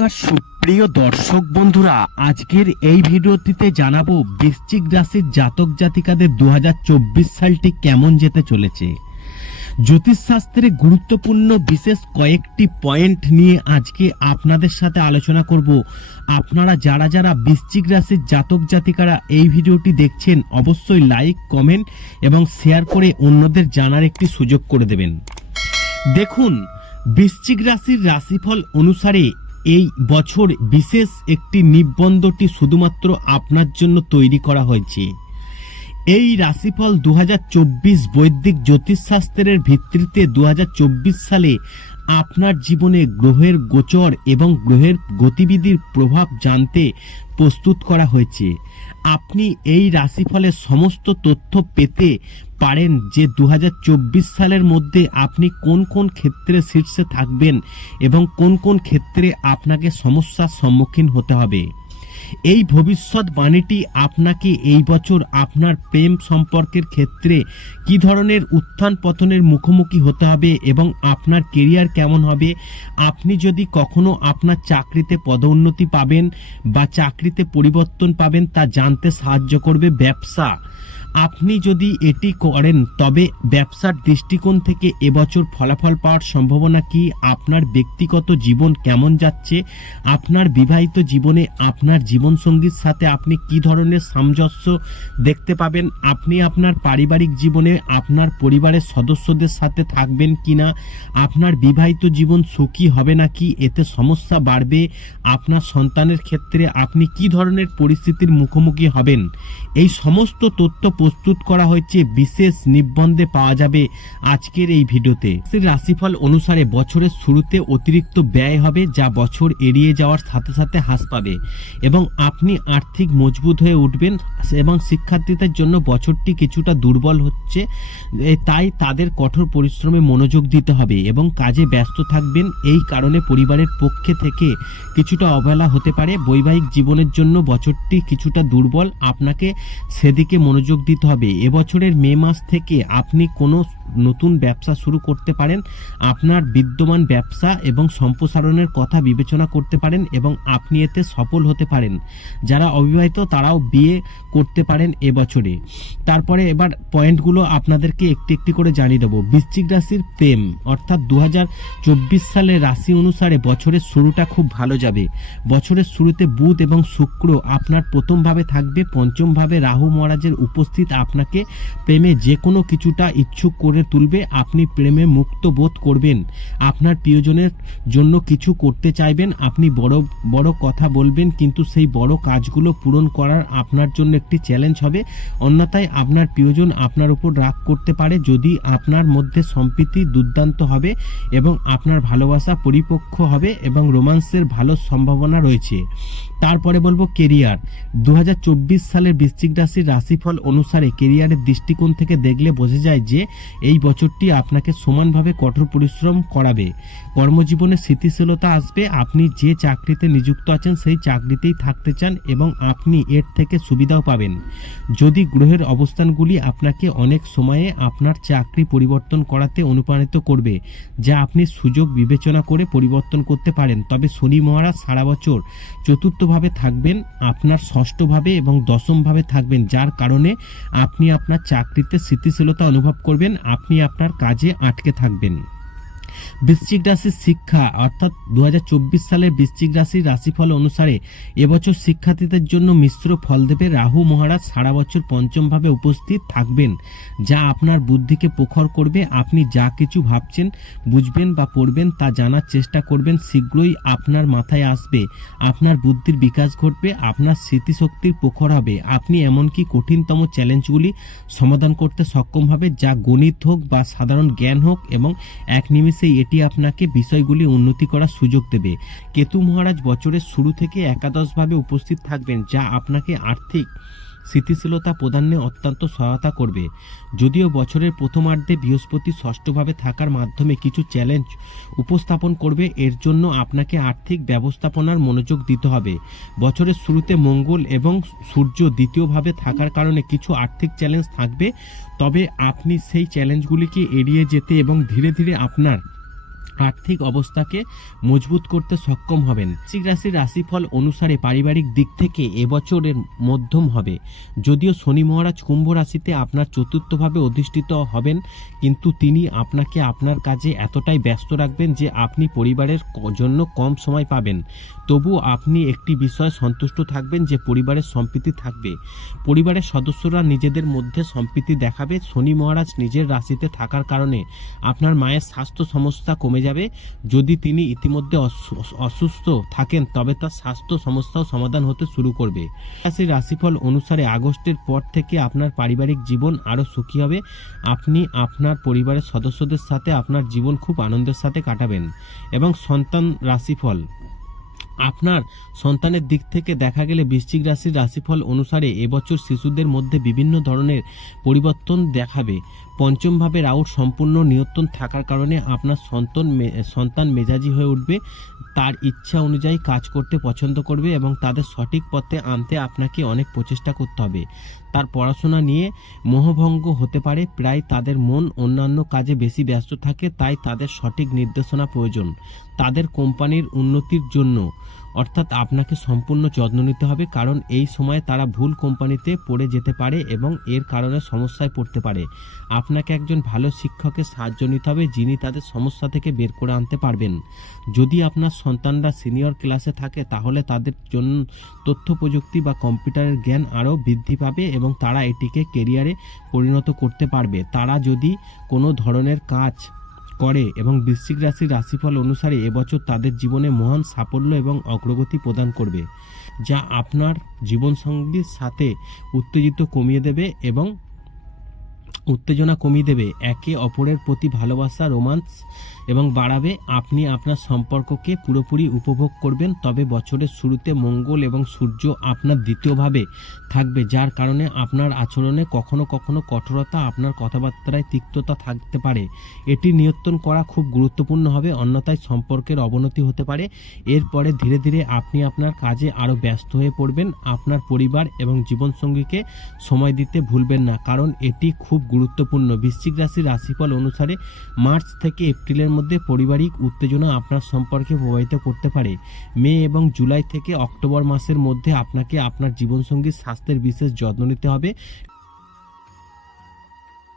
নমস্কার সুপ্রিয় দর্শক বন্ধুরা, আজকের এই ভিডিওটিতে জানাব বৃশ্চিক রাশির জাতক জাতিকাদের দু হাজার চব্বিশ সালটি কেমন যেতে চলেছে। জ্যোতিষশাস্ত্রে গুরুত্বপূর্ণ বিশেষ কয়েকটি পয়েন্ট নিয়ে আজকে আপনাদের সাথে আলোচনা করব। আপনারা যারা যারা বৃশ্চিক রাশির জাতক জাতিকারা এই ভিডিওটি দেখছেন, অবশ্যই লাইক, কমেন্ট এবং শেয়ার করে অন্যদের জানার একটি সুযোগ করে দেবেন। দেখুন, বৃশ্চিক রাশির রাশিফল অনুসারে এই বছর বিশেষ একটি নিবন্ধটি শুধুমাত্র আপনার জন্য তৈরি করা হয়েছে। এই রাশিফল দু হাজার চব্বিশ বৈদিক জ্যোতিষশাস্ত্রের ভিত্তিতে দু হাজার চব্বিশ সালে আপনার জীবনে গ্রহের গোচর এবং গ্রহের গতিবিধির প্রভাব জানতে প্রস্তুত করা হয়েছে। আপনি এই রাশিফলের সমস্ত তথ্য পেতে পারেন যে দু হাজার চব্বিশ সালের মধ্যে আপনি কোন কোন ক্ষেত্রে শীর্ষে থাকবেন এবং কোন কোন ক্ষেত্রে আপনাকে সমস্যার সম্মুখীন হতে হবে। এই ভবিষ্যৎ বাণীটি আপনাকে এই বছর আপনার প্রেম সম্পর্কের ক্ষেত্রে কি ধরনের উত্থান পতনের মুখোমুখি হতে হবে এবং আপনার কেরিয়ার কেমন হবে? আপনি যদি কখনো আপনার চাকরিতে পদোন্নতি পাবেন বা চাকরিতে পরিবর্তন পাবেন তা জানতে সাহায্য করবে ব্যবসা। আপনি যদি এটি করেন, তবে ব্যবসার দৃষ্টিকোণ থেকে এবছর ফলাফল পাওয়ার সম্ভাবনা কি? আপনার ব্যক্তিগত জীবন কেমন যাচ্ছে? আপনার বিবাহিত জীবনে আপনার জীবনসঙ্গীর সাথে আপনি কি ধরনের সামঞ্জস্য দেখতে পাবেন? আপনি আপনার পারিবারিক জীবনে আপনার পরিবারের সদস্যদের সাথে থাকবেন কি না আপনার বিবাহিত জীবন সুখী হবে নাকি? এতে সমস্যা বাড়বে? আপনার সন্তানের ক্ষেত্রে আপনি কি ধরনের পরিস্থিতির মুখোমুখি হবেন? এই সমস্ত তথ্য প্রস্তুত করা হয়েছে, বিশেষ নিবন্ধে পাওয়া যাবে আজকের এই ভিডিওতে। রাশিফল অনুসারে বছরের শুরুতে অতিরিক্ত ব্যয় হবে, যা বছর এড়িয়ে যাওয়ার সাথে সাথে হ্রাস পাবে। এবং আপনি আর্থিক মজবুত হয়ে উঠবেন এবং শিক্ষার্থীদের জন্য বছরটি কিছুটা দুর্বল হচ্ছে তাই তাদের কঠোর পরিশ্রমে মনোযোগ দিতে হবে এবং কাজে ব্যস্ত থাকবেন। এই কারণে পরিবারের পক্ষে থেকে কিছুটা অবহেলা হতে পারে। বৈবাহিক জীবনের জন্য বছরটি কিছুটা দুর্বল। আপনাকে সেদিকে মনোযোগ হবে। এবছরের মে মাস থেকে আপনি কোনো নতুন ব্যবসা শুরু করতে পারেন, আপনার বিদ্যমান ব্যবসা এবং সম্প্রসারণের কথা বিবেচনা করতে পারেন এবং আপনি এতে সফল হতে পারেন। যারা অবিবাহিত তারাও বিয়ে করতে পারেন এবছরে। তারপরে এবার পয়েন্টগুলো আপনাদেরকে একটি একটি করে জানিয়ে দেবো। বৃশ্চিক রাশির প্রেম, অর্থাৎ দু হাজার চব্বিশ সালের রাশি অনুসারে বছরের শুরুটা খুব ভালো যাবে। বছরের শুরুতে বুধ এবং শুক্র আপনার প্রথমভাবে থাকবে পঞ্চমভাবে রাহু মহারাজের উপস্থিত আপনাকে প্রেমে যে কোনো কিছুটা ইচ্ছুক করে তুলবে, আপনি প্রেমে মুক্ত বোধ করবেন। আপনার প্রিয়জনের জন্য কিছু করতে চাইবেন, আপনি বড় বড় কথা বলবেন, কিন্তু সেই বড় কাজগুলো পূরণ করার আপনার জন্য একটি চ্যালেঞ্জ হবে। অন্যথায় আপনার প্রিয়জন আপনার উপর রাগ করতে পারে, যদি আপনার মধ্যে সম্প্রীতি দুর্দান্ত হবে এবং আপনার ভালোবাসা পরিপক্ক হবে এবং রোমান্সের ভালো সম্ভাবনা রয়েছে। তারপরে বলব কেরিয়ার দু হাজার চব্বিশ সালের বৃশ্চিক রাশির রাশিফল অনুসারে কেরিয়ারের দৃষ্টিকোণ থেকে দেখলে বোঝা যায় যে এই বছরটি আপনাকে সমানভাবে কঠোর পরিশ্রম করাবে। কর্মজীবনে স্থিতিশীলতা আসবে, আপনি যে চাকরিতে নিযুক্ত আছেন সেই চাকরিতেই থাকতে চান এবং আপনি এর থেকে সুবিধাও পাবেন। যদি গ্রহের অবস্থানগুলি আপনাকে অনেক সময়ে আপনার চাকরি পরিবর্তন করাতে অনুপ্রাণিত করবে, যা আপনি সুযোগ বিবেচনা করে পরিবর্তন করতে পারেন, তবে শনি মহারাজ সারা বছর চতুর্থভাবে থাকবেন, আপনার ষষ্ঠভাবে এবং দশমভাবে থাকবেন, যার কারণে আপনি আপনার চাকরিতে স্থিতিশীলতা অনুভব করবেন আপনি আপনার কাজে আটকে থাকবেন। বৃশ্চিক রাশির শিক্ষা, অর্থাৎ দু সালের বৃশ্চিক রাশির রাশিফল অনুসারে এবছর শিক্ষার্থীদের জন্য মিশ্র ফল দেবে রাহু মহারাজ। সারা বছর পঞ্চমভাবে উপস্থিত থাকবেন, যা আপনার বুদ্ধিকে প্রখর করবে। আপনি যা কিছু ভাবছেন, বুঝবেন বা পড়বেন তা জানার চেষ্টা করবেন। শীঘ্রই আপনার মাথায় আসবে, আপনার বুদ্ধির বিকাশ ঘটবে, আপনার স্মৃতিশক্তির প্রখর হবে। আপনি এমনকি কঠিনতম চ্যালেঞ্জগুলি সমাধান করতে সক্ষম হবে, যা গণিত হোক বা সাধারণ জ্ঞান হোক এবং এক নিমিষেই এটি আপনাকে বিষয়গুলি উন্নতি করার সুযোগ দেবে। কেতু মহারাজ বছরের শুরু থেকে একাদশভাবে উপস্থিত থাকবেন, যা আপনাকে আর্থিক স্থিতিশীলতা প্রদানে অত্যন্ত সহায়তা করবে। যদিও বছরের প্রথমার্ধে বৃহস্পতি ষষ্ঠভাবে থাকার মাধ্যমে কিছু চ্যালেঞ্জ উপস্থাপন করবে, এর জন্য আপনাকে আর্থিক ব্যবস্থাপনার মনোযোগ দিতে হবে। বছরের শুরুতে মঙ্গল এবং সূর্য দ্বিতীয়ভাবে থাকার কারণে কিছু আর্থিক চ্যালেঞ্জ থাকবে, তবে আপনি সেই চ্যালেঞ্জগুলিকে এড়িয়ে যেতে এবং ধীরে ধীরে আপনার আর্থিক অবস্থাকে মজবুত করতে সক্ষম হবেন। বৃশ্চিক রাশির রাশিফল অনুসারে পারিবারিক দিক থেকে এবছরের মধ্যম হবে। যদিও শনি মহারাজ কুম্ভ রাশিতে আপনার চতুর্থভাবে অধিষ্ঠিত হবেন, কিন্তু তিনি আপনাকে আপনার কাজে এতটাই ব্যস্ত রাখবেন যে আপনি পরিবারের জন্য কম সময় পাবেন। তবু আপনি একটি বিষয়ে সন্তুষ্ট থাকবেন যে পরিবারের সম্প্রীতি থাকবে। পরিবারের সদস্যরা নিজেদের মধ্যে সম্প্রীতি দেখাবে। শনি মহারাজ নিজের রাশিতে থাকার কারণে আপনার মায়ের স্বাস্থ্য সমস্যা কমে যাবে। যদি তিনি ইতিমধ্যে অসুস্থ থাকেন, তবে তার স্বাস্থ্য সমস্যাও সমাধান হতে শুরু করবে। রাশির রাশিফল অনুসারে আগস্টের পর থেকে আপনার পারিবারিক জীবন আরও সুখী হবে। আপনি আপনার পরিবারের সদস্যদের সাথে আপনার জীবন খুব আনন্দের সাথে কাটাবেন। এবং সন্তান রাশিফল, আপনার সন্তানের দিক থেকে দেখা গেলে বৃশ্চিক রাশির রাশিফল অনুসারে এবছর শিশুদের মধ্যে বিভিন্ন ধরনের পরিবর্তন দেখাবে। পঞ্চম ভাবে রাউট সম্পূর্ণ নিয়ন্ত্রণ থাকার কারণে আপনার সন্তান সন্তান মেজাজি হয়ে উঠবে। তার ইচ্ছা অনুযায়ী কাজ করতে পছন্দ করবে এবং তাদের সঠিক পথে আনতে আপনাকে অনেক প্রচেষ্টা করতে হবে। তার পড়াশোনা নিয়ে মোহভঙ্গ হতে পারে, প্রায় তাদের মন অন্যান্য কাজে বেশি ব্যস্ত থাকে, তাই তাদের সঠিক নির্দেশনা প্রয়োজন। তাদের কোম্পানির উন্নতির জন্য অর্থাৎ আপনাকে সম্পূর্ণ যত্ন নিতে হবে, কারণ এই সময় তারা ভুল কোম্পানিতে পড়ে যেতে পারে এবং এর কারণে সমস্যায় পড়তে পারে। আপনাকে একজন ভালো শিক্ষকের সাহায্য নিতে হবে, যিনি তাদের সমস্যা থেকে বের করে আনতে পারবেন। যদি আপনার সন্তানরা সিনিয়র ক্লাসে থাকে, তাহলে তাদের জন্য তথ্য প্রযুক্তি বা কম্পিউটারের জ্ঞান আরও বৃদ্ধি পাবে এবং তারা এটিকে কেরিয়ারে পরিণত করতে পারবে। তারা যদি কোনো ধরনের কাজ করে এবং বৃশ্চিক রাশির রাশিফল অনুসারে এবছর তাদের জীবনে মহান সাফল্য এবং অগ্রগতি প্রদান করবে, যা আপনার জীবনসঙ্গীর সাথে উত্তেজিত কমিয়ে দেবে এবং উত্তেজনা কমিয়ে দেবে, একে অপরের প্রতি ভালোবাসা, রোমান্স, এবং বাড়াবে। আপনি আপনার সম্পর্ককে পুরোপুরি উপভোগ করবেন, তবে বছরের শুরুতে মঙ্গল এবং সূর্য আপনার দ্বিতীয়ভাবে থাকবে, যার কারণে আপনার আচরণে কখনো কখনো কঠোরতা, আপনার কথাবার্তায় তিক্ততা থাকতে পারে। এটি নিয়ন্ত্রণ করা খুব গুরুত্বপূর্ণ হবে, অন্যথায় সম্পর্কের অবনতি হতে পারে। এরপরে ধীরে ধীরে আপনি আপনার কাজে আরও ব্যস্ত হয়ে পড়বেন। আপনার পরিবার এবং জীবনসঙ্গীকে সময় দিতে ভুলবেন না, কারণ এটি খুব গুরুত্বপূর্ণ। বৃশ্চিক রাশির রাশিফল অনুসারে মার্চ থেকে এপ্রিলের মধ্যে পারিবারিক উত্তেজনা আপনার সম্পর্কে প্রভাবিত করতে পারে। মে এবং জুলাই থেকে অক্টোবর মাসের মধ্যে আপনাকে আপনার জীবনসঙ্গীর স্বাস্থ্যের বিশেষ যত্ন নিতে হবে।